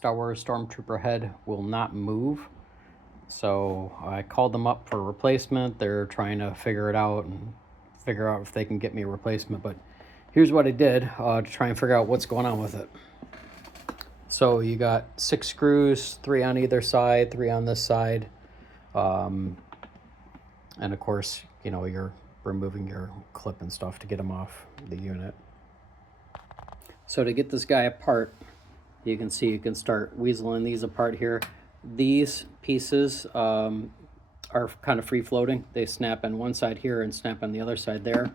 Star Wars stormtrooper head will not move. So I called them up for replacement. They're trying to figure it out and figure out if they can get me a replacement. But here's what I did to try and figure out what's going on with it. So you got 6 screws, 3 on either side, 3 on this side. And of course, you know, you're removing your clip and stuff to get them off the unit. So to get this guy apart, you can see you can start weaseling these apart here. These pieces are kind of free floating. They snap on one side here and snap on the other side there.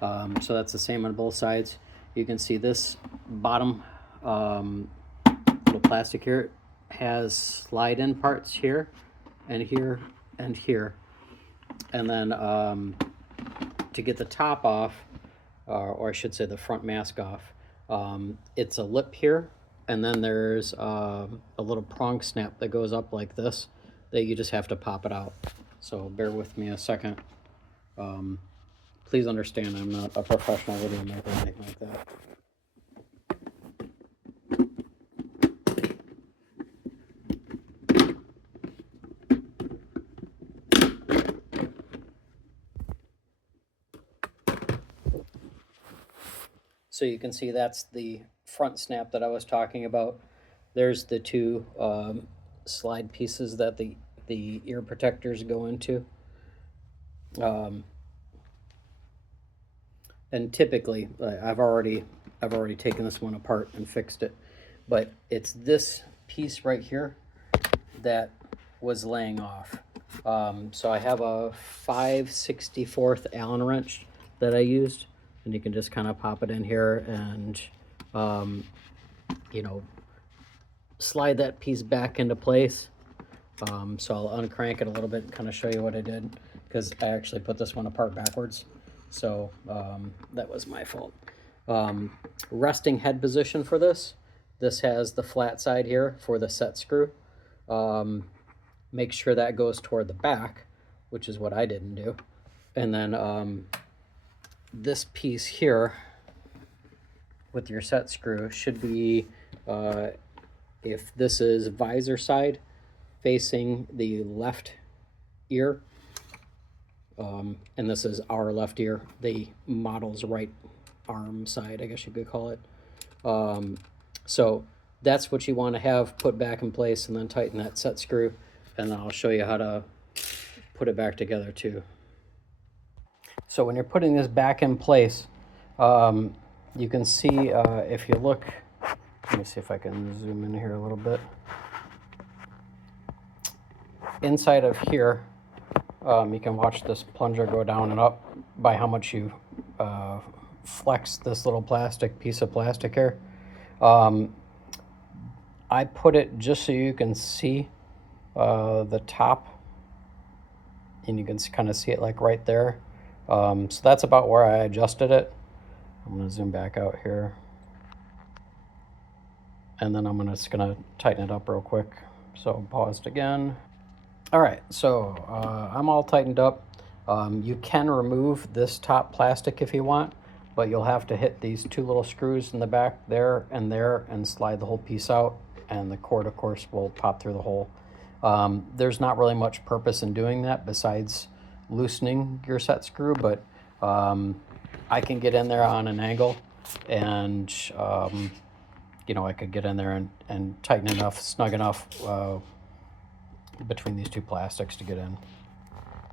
So that's the same on both sides. You can see this bottom little plastic here has slide in parts here and here and here. And then to get the top off, or I should say the front mask off, it's a lip here, and then there's a little prong snap that goes up like this that you just have to pop it out. So bear with me a second. Please understand I'm not a professional video maker or anything like that. So you can see that's the front snap that I was talking about. There's the 2 slide pieces that the ear protectors go into. And typically, I've already taken this one apart and fixed it, but it's this piece right here that was laying off. So I have a 5/64 Allen wrench that I used. And you can just kind of pop it in here and, you know, slide that piece back into place. So I'll uncrank it a little bit and kind of show you what I did, because I actually put this one apart backwards. So that was my fault. Resting head position for this. This has the flat side here for the set screw. Make sure that goes toward the back, which is what I didn't do. And then this piece here with your set screw should be, if this is visor side, facing the left ear, and this is our left ear, the model's right arm side, I guess you could call it. So that's what you want to have put back in place, and then tighten that set screw, and then I'll show you how to put it back together too. So when you're putting this back in place, you can see, if you look, let me see if I can zoom in here a little bit. Inside of here, you can watch this plunger go down and up by how much you flex this little piece of plastic here. I put it just so you can see the top, and you can kind of see it like right there. So that's about where I adjusted it. I'm going to zoom back out here. And then I'm just going to tighten it up real quick. So paused again. All right, so I'm all tightened up. You can remove this top plastic if you want, but you'll have to hit these 2 little screws in the back there and slide the whole piece out. And the cord, of course, will pop through the hole. There's not really much purpose in doing that besides loosening your set screw, but I can get in there on an angle, and you know, I could get in there and tighten enough, snug enough between these 2 plastics to get in.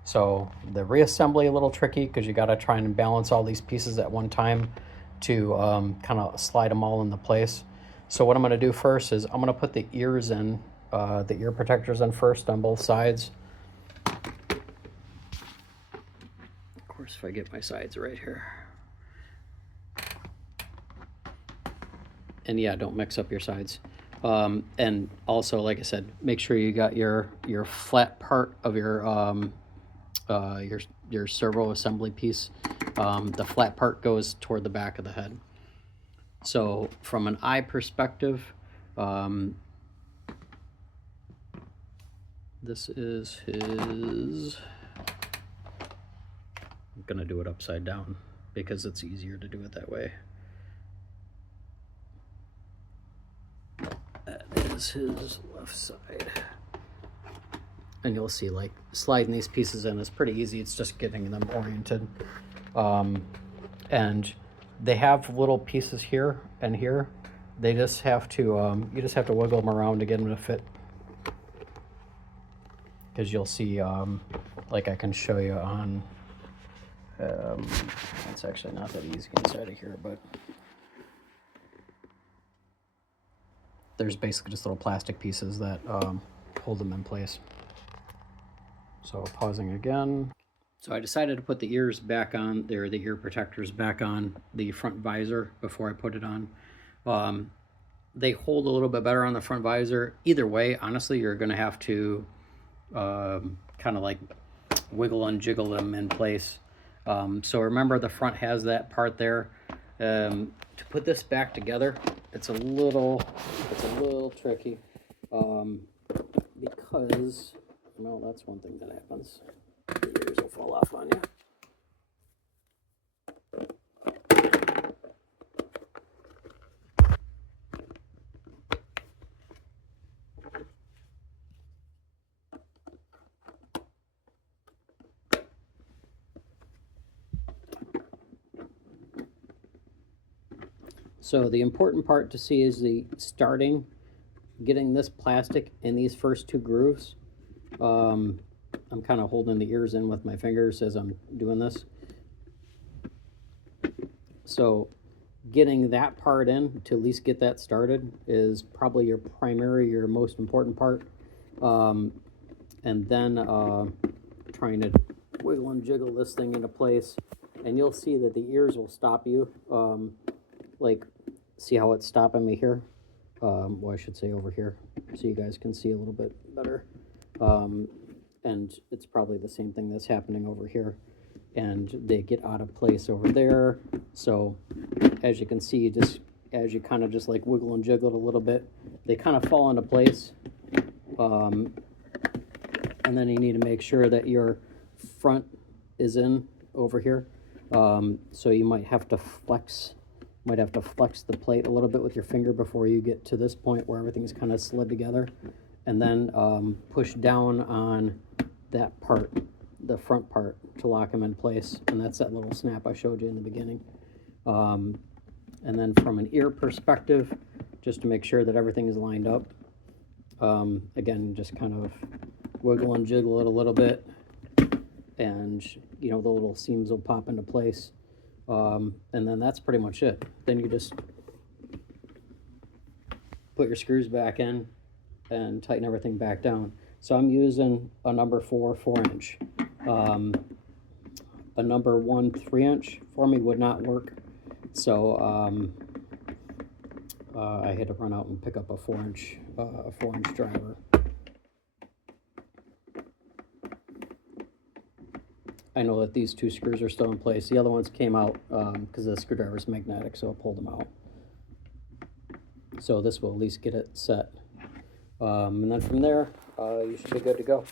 So the reassembly a little tricky, because you got to try and balance all these pieces at one time to kind of slide them all into place. So what I'm going to do first is I'm going to put the ears in, the ear protectors in first on both sides. Of course, if I get my sides right here. And yeah, don't mix up your sides. And also, like I said, make sure you got your flat part of your servo assembly piece. The flat part goes toward the back of the head. So from an eye perspective, this is his. I'm gonna do it upside down because it's easier to do it that way. That is is his left side. And you'll see, like, sliding these pieces in is pretty easy. It's just getting them oriented. And they have little pieces here and here. They just have to, you just have to wiggle them around to get them to fit. Because you'll see, like I can show you on, it's actually not that easy inside of here, but there's basically just little plastic pieces that hold them in place. So pausing again. So I decided to put the ears back on, the ear protectors back on the front visor before I put it on. They hold a little bit better on the front visor. Either way, honestly, you're gonna have to kind of like wiggle and jiggle them in place. So remember, the front has that part there. To put this back together, it's a little tricky, because, well, that's one thing that happens. The ears will fall off on you. So the important part to see is the starting, getting this plastic in these first two grooves. I'm kind of holding the ears in with my fingers as I'm doing this. So getting that part in to at least get that started is probably your most important part. And then trying to wiggle and jiggle this thing into place. And you'll see that the ears will stop you. Like, see how it's stopping me here? Well, I should say over here, so you guys can see a little bit better. And it's probably the same thing that's happening over here. And they get out of place over there. So as you can see, just as you kind of just like wiggle and jiggle it a little bit, they kind of fall into place. And then you need to make sure that your front is in over here. So you might have to flex the plate a little bit with your finger before you get to this point where everything's kind of slid together, and then push down on that part, the front part, to lock them in place. And that's that little snap I showed you in the beginning. And then from an ear perspective, just to make sure that everything is lined up, again, just kind of wiggle and jiggle it a little bit, and you know, the little seams will pop into place. And then that's pretty much it. Then you just put your screws back in and tighten everything back down. So I'm using a number 4 4-inch. A number 1 3-inch for me would not work. So I had to run out and pick up a 4-inch driver. I know that these two screws are still in place. The other ones came out because the screwdriver is magnetic, so I pulled them out. So this will at least get it set. And then from there, you should be good to go.